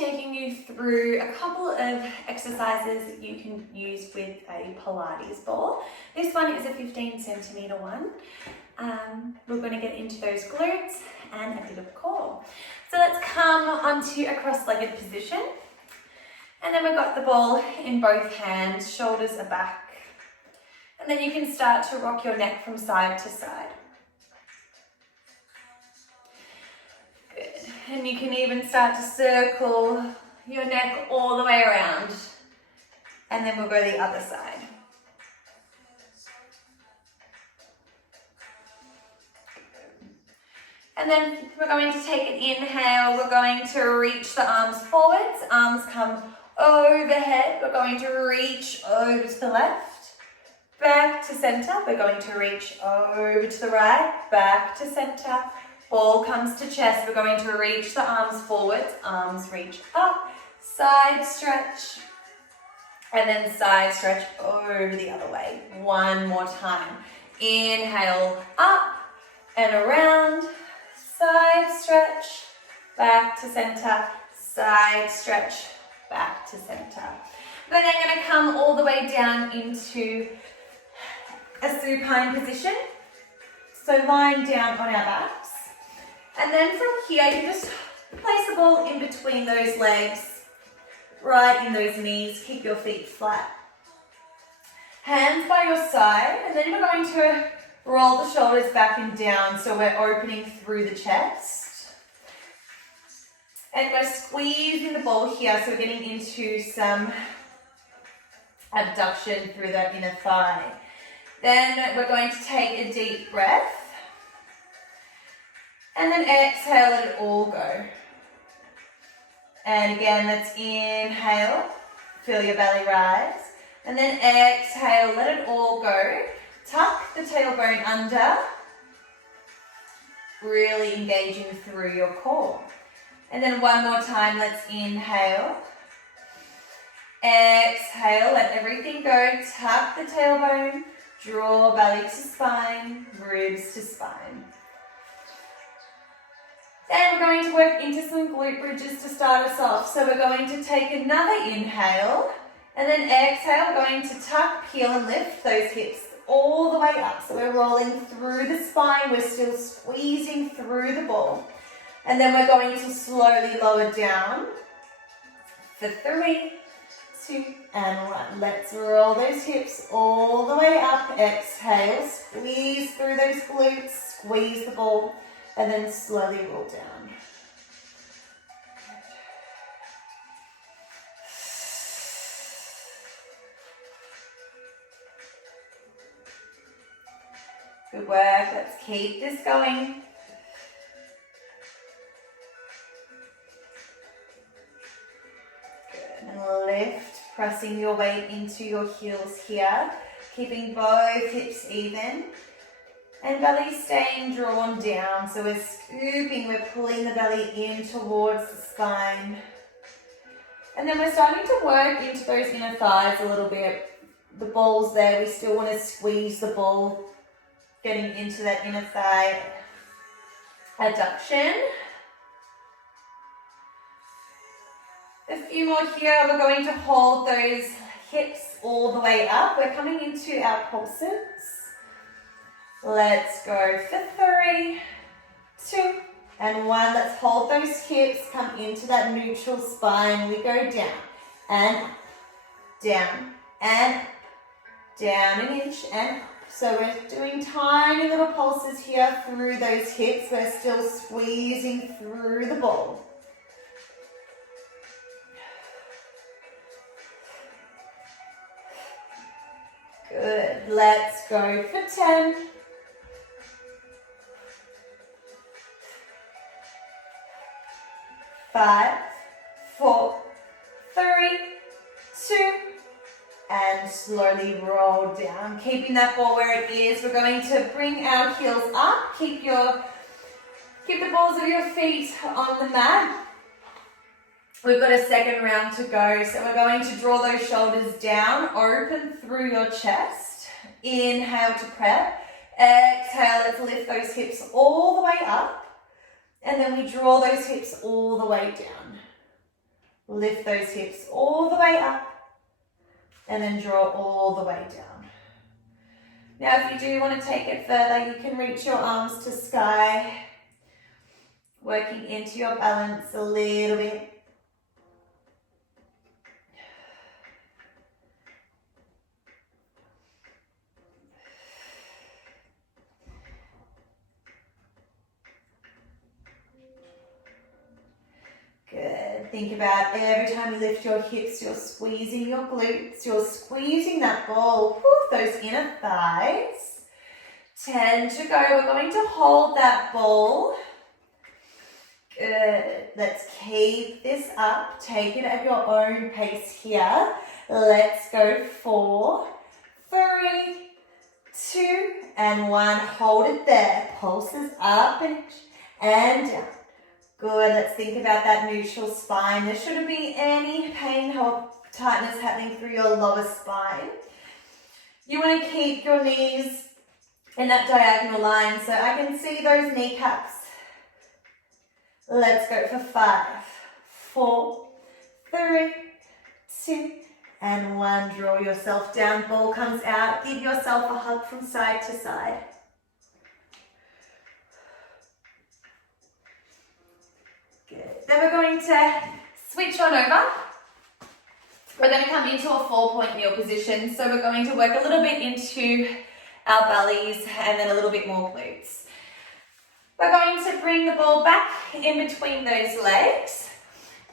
taking you through a couple of exercises that you can use with a Pilates ball. This one is a 15 centimetre one. We're going to get into those glutes and a bit of core. So let's come onto a cross-legged position. And then we've got the ball in both hands, shoulders are back. And then you can start to rock your neck from side to side. Good. And you can even start to circle your neck all the way around. And then we'll go the other side. And then we're going to take an inhale. We're going to reach the arms forwards. Arms come overhead. We're going to reach over to the left, back to center. We're going to reach over to the right, back to center. Ball comes to chest. We're going to reach the arms forwards. Arms reach up, side stretch, and then side stretch over the other way. One more time. Inhale, up and around. Side stretch, back to center, side stretch, back to center. Then I'm going to come all the way down into a supine position. So lying down on our backs. And then from here, you just place the ball in between those legs, right in those knees. Keep your feet flat. Hands by your side, and then we're going to roll the shoulders back and down, so we're opening through the chest. And we're squeezing the ball here, so we're getting into some abduction through that inner thigh. Then we're going to take a deep breath. And then exhale, let it all go. And again, let's inhale, feel your belly rise. And then exhale, let it all go. Tuck the tailbone under, really engaging through your core. And then one more time, let's inhale. Exhale, let everything go. Tuck the tailbone, draw belly to spine, ribs to spine. Then we're going to work into some glute bridges to start us off. So we're going to take another inhale, and then exhale, we're going to tuck, peel and lift those hips all the way up. So we're rolling through the spine. We're still squeezing through the ball. And then we're going to slowly lower down for 3, 2, and 1. Let's roll those hips all the way up. Exhale, squeeze through those glutes, squeeze the ball, and then slowly roll down. Good work. Let's keep this going. Good. And lift, pressing your weight into your heels here, keeping both hips even. And belly staying drawn down. So we're scooping, we're pulling the belly in towards the spine. And then we're starting to work into those inner thighs a little bit. The ball's there. We still want to squeeze the ball, getting into that inner thigh adduction. A few more here. We're going to hold those hips all the way up. We're coming into our pulses. Let's go for 3, 2, and 1. Let's hold those hips, come into that neutral spine. We go down and up, down and up, down an inch and up. So we're doing tiny little pulses here through those hips. We're still squeezing through the ball. Good. Let's go for 10. 5, 4, 3, 2, and slowly roll down. Keeping that ball where it is. We're going to bring our heels up. Keep the balls of your feet on the mat. We've got a second round to go. So we're going to draw those shoulders down, open through your chest. Inhale to prep. Exhale, let's lift those hips all the way up. And then we draw those hips all the way down. Lift those hips all the way up and then draw all the way down. Now, if you do want to take it further, you can reach your arms to sky, working into your balance a little bit. Good. Think about every time you lift your hips, you're squeezing your glutes, you're squeezing that ball, those inner thighs. 10 to go. We're going to hold that ball. Good. Let's keep this up. Take it at your own pace here. Let's go. 4, 3, 2, and 1. Hold it there. Pulses up and down. Good. Let's think about that neutral spine. There shouldn't be any pain or tightness happening through your lower spine. You want to keep your knees in that diagonal line so I can see those kneecaps. Let's go for 5, 4, 3, 2, and 1. Draw yourself down. Ball comes out. Give yourself a hug from side to side. Good. Then we're going to switch on over. We're going to come into a 4-point kneel position. So we're going to work a little bit into our bellies and then a little bit more glutes. We're going to bring the ball back in between those legs.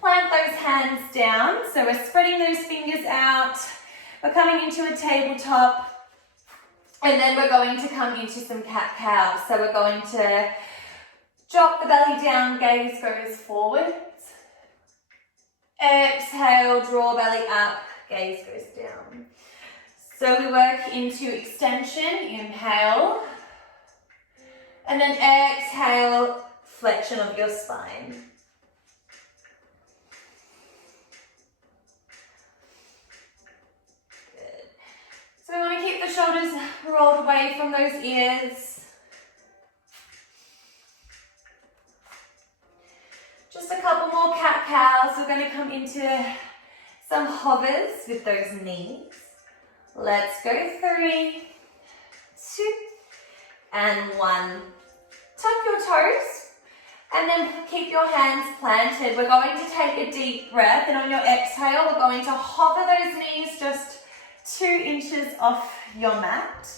Plant those hands down. So we're spreading those fingers out. We're coming into a tabletop. And then we're going to come into some cat-cow. So we're going to drop the belly down, gaze goes forwards. Exhale, draw belly up, gaze goes down. So we work into extension, inhale. And then exhale, flexion of your spine. Good. So we want to keep the shoulders rolled away from those ears. Just a couple more cat-cows. We're going to come into some hovers with those knees. Let's go. 3, 2, and 1. Tuck your toes and then keep your hands planted. We're going to take a deep breath, and on your exhale, we're going to hover those knees just 2 inches off your mat.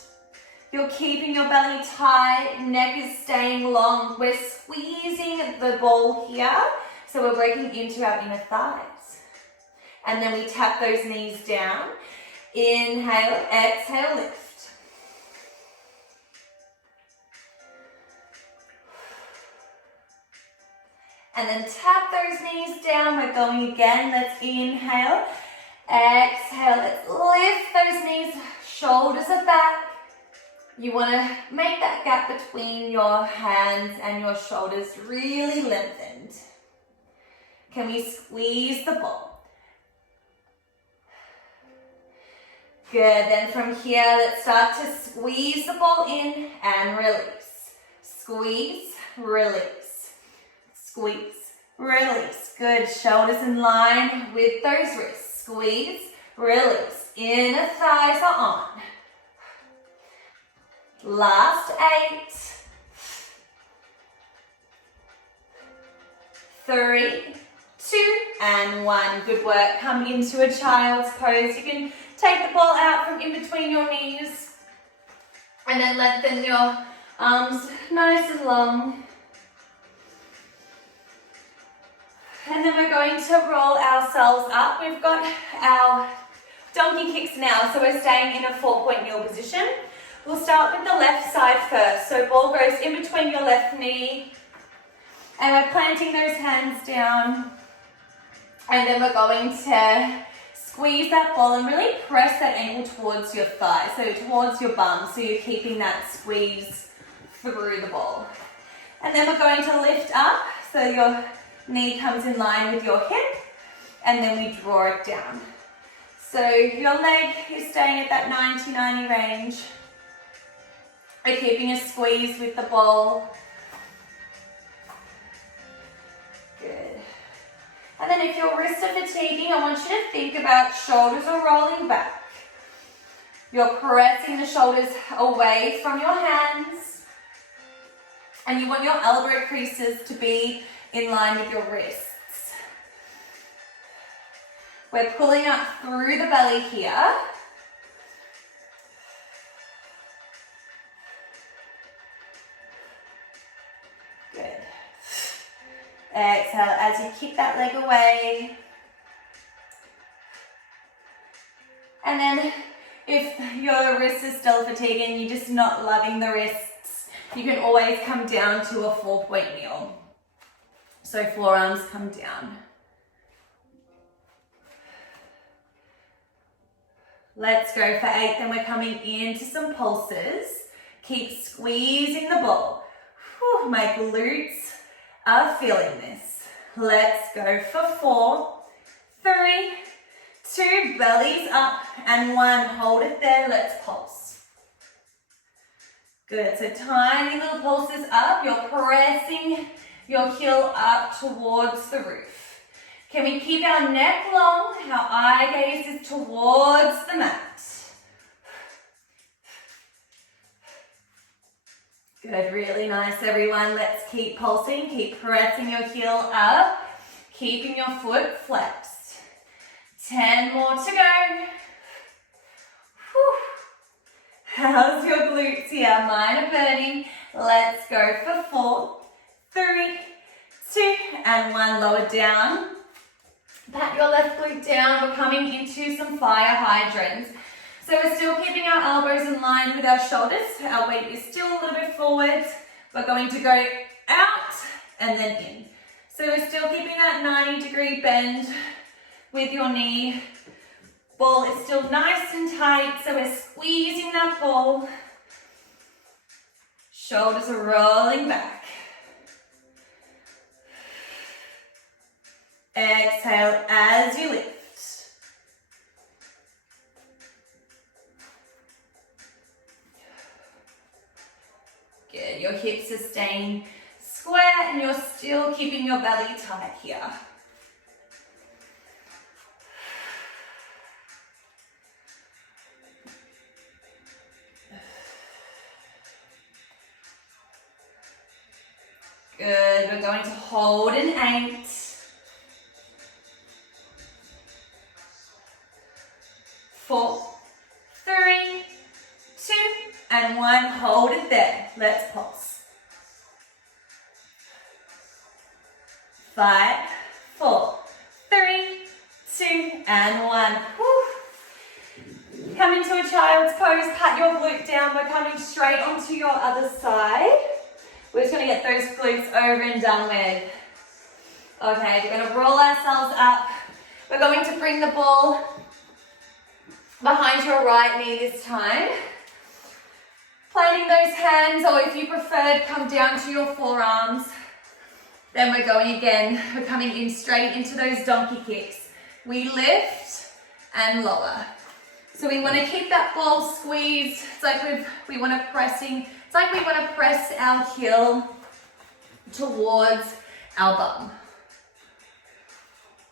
You're keeping your belly tight, neck is staying long. We're squeezing the ball here, so we're working into our inner thighs. And then we tap those knees down. Inhale, exhale, lift. And then tap those knees down. We're going again. Let's inhale, exhale. Let's lift those knees, shoulders are back. You want to make that gap between your hands and your shoulders really lengthened. Can we squeeze the ball? Good. Then from here, let's start to squeeze the ball in and release. Squeeze, release. Squeeze, release. Good. Shoulders in line with those wrists. Squeeze, release. Inner thighs are on. Last 8, 3, 2, and 1. Good work. Come into a child's pose. You can take the ball out from in between your knees and then lengthen your arms nice and long. And then we're going to roll ourselves up. We've got our donkey kicks now, so we're staying in a 4-point kneel position. We'll start with the left side first. So ball goes in between your left knee. And we're planting those hands down. And then we're going to squeeze that ball and really press that ankle towards your thigh. So towards your bum. So you're keeping that squeeze through the ball. And then we're going to lift up. So your knee comes in line with your hip. And then we draw it down. So your leg is staying at that 90-90 range. We're keeping a squeeze with the ball. Good. And then if your wrists are fatiguing, I want you to think about shoulders are rolling back. You're pressing the shoulders away from your hands. And you want your elbow creases to be in line with your wrists. We're pulling up through the belly here. Good. Exhale as you kick that leg away. And then if your wrist is still fatiguing, you're just not loving the wrists, you can always come down to a 4-point kneel. So forearms come down. Let's go for 8, then we're coming into some pulses. Keep squeezing the ball. Whew, my glutes are feeling this. Let's go for 4, 3, 2, bellies up, and 1, hold it there, let's pulse. Good, so tiny little pulses up, you're pressing your heel up towards the roof. Can we keep our neck long? Our eye gaze is towards the mat. Good, really nice everyone. Let's keep pulsing, keep pressing your heel up, keeping your foot flexed. 10 more to go. Whew. How's your glutes here? Mine are burning. Let's go for 4, 3, 2, and 1. Lower down. Pat your left glute down. We're coming into some fire hydrants. So we're still keeping our elbows in line with our shoulders. Our weight is still a little bit forward. We're going to go out and then in. So we're still keeping that 90-degree bend with your knee. Ball is still nice and tight, so we're squeezing that ball. Shoulders are rolling back. Exhale as you lift. Good, your hips are staying square and you're still keeping your belly tight here. Good, we're going to hold an 8. 4, 3, 2, and 1. Hold it there. Let's pulse. 5, 4, 3, 2, and 1. Whew. Come into a child's pose. Pat your glute down. We're coming straight onto your other side. We're just going to get those glutes over and done with. Okay, we're going to roll ourselves up. We're going to bring the ball behind your right knee this time. Planting those hands, or if you prefer, come down to your forearms. Then we're going again. We're coming in straight into those donkey kicks. We lift and lower. So we want to keep that ball squeezed. It's like we want to press our heel towards our bum.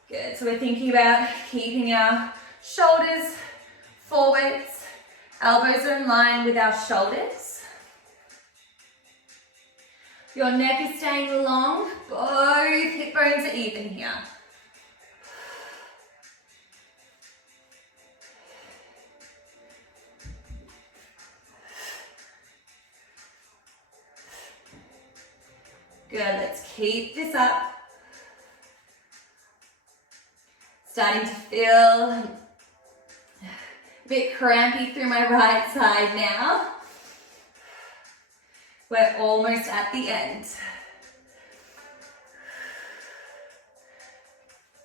Good. So we're thinking about keeping our shoulders forwards, elbows are in line with our shoulders. Your neck is staying long, both hip bones are even here. Good, let's keep this up. Starting to feel a bit crampy through my right side now. We're almost at the end.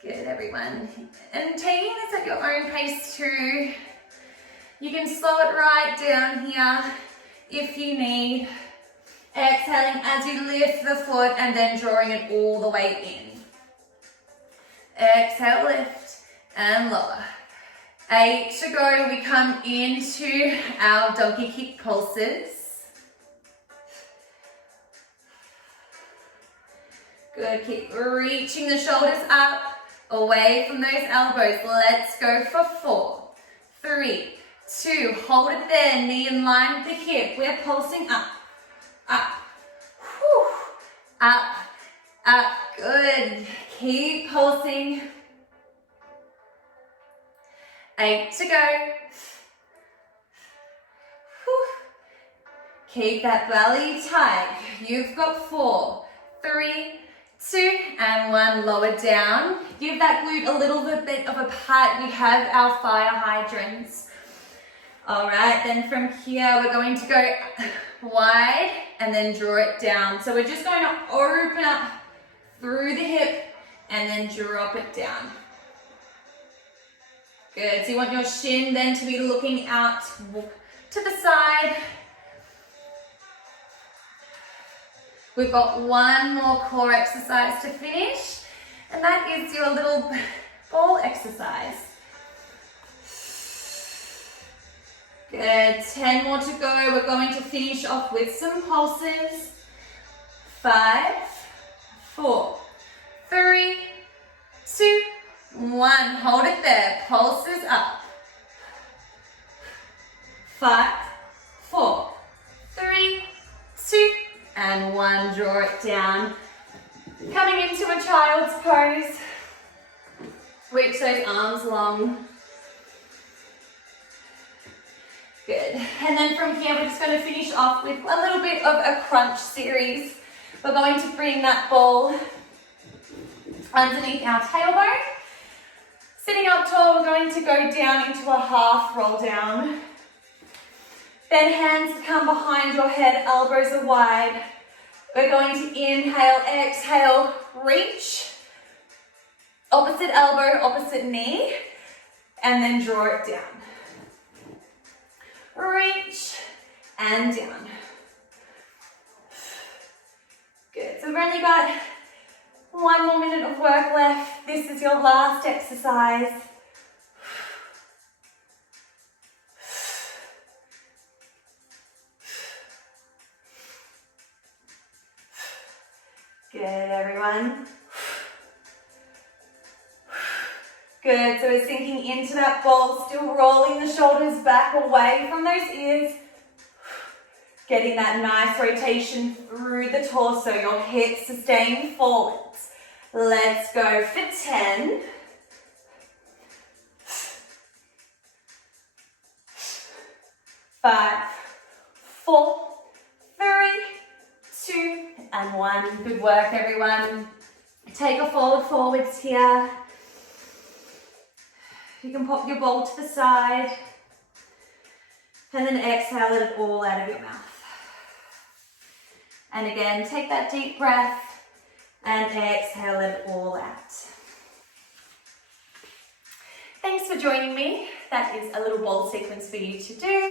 Good, everyone. And taking this at your own pace too. You can slow it right down here if you need. Exhaling as you lift the foot and then drawing it all the way in. Exhale, lift and lower. 8 to go, we come into our donkey kick pulses. Good, keep reaching the shoulders up, Away from those elbows. Let's go for 4, 3, 2. Hold it there. Knee in line with the hip. We're pulsing up, up, whew, up, up. Good. Keep pulsing. 8 to go. Whew. Keep that belly tight. You've got 4, 3, 2, and 1. Lower down. Give that glute a little bit of a pat. We have our fire hydrants. All right, then from here, we're going to go wide and then draw it down. So we're just going to open up through the hip and then drop it down. Good, so you want your shin then to be looking out to the side. We've got one more core exercise to finish, and that is your little ball exercise. Good, 10 more to go. We're going to finish off with some pulses. 5, 4, 3, 2, 1. Hold it there. Pulses up. 5, 4, 3, 2, and 1. Draw it down. Coming into a child's pose. Reach those arms long. Good. And then from here, we're just going to finish off with a little bit of a crunch series. We're going to bring that ball underneath our tailbone. Sitting up tall, we're going to go down into a half roll down. Then hands come behind your head, elbows are wide. We're going to inhale, exhale, reach. Opposite elbow, opposite knee. And then draw it down. Reach and down. Good, so we've only got 1 more minute of work left. This is your last exercise. Good, everyone. Good, so we're sinking into that ball, still rolling the shoulders back away from those ears. Getting that nice rotation through the torso, your hips are staying forwards. Let's go for 10. 5, 4, 3, 2, and 1. Good work, everyone. Take a forwards here. You can pop your ball to the side. And then exhale, let it all out of your mouth. And again, take that deep breath and exhale it all out. Thanks for joining me. That is a little ball sequence for you to do.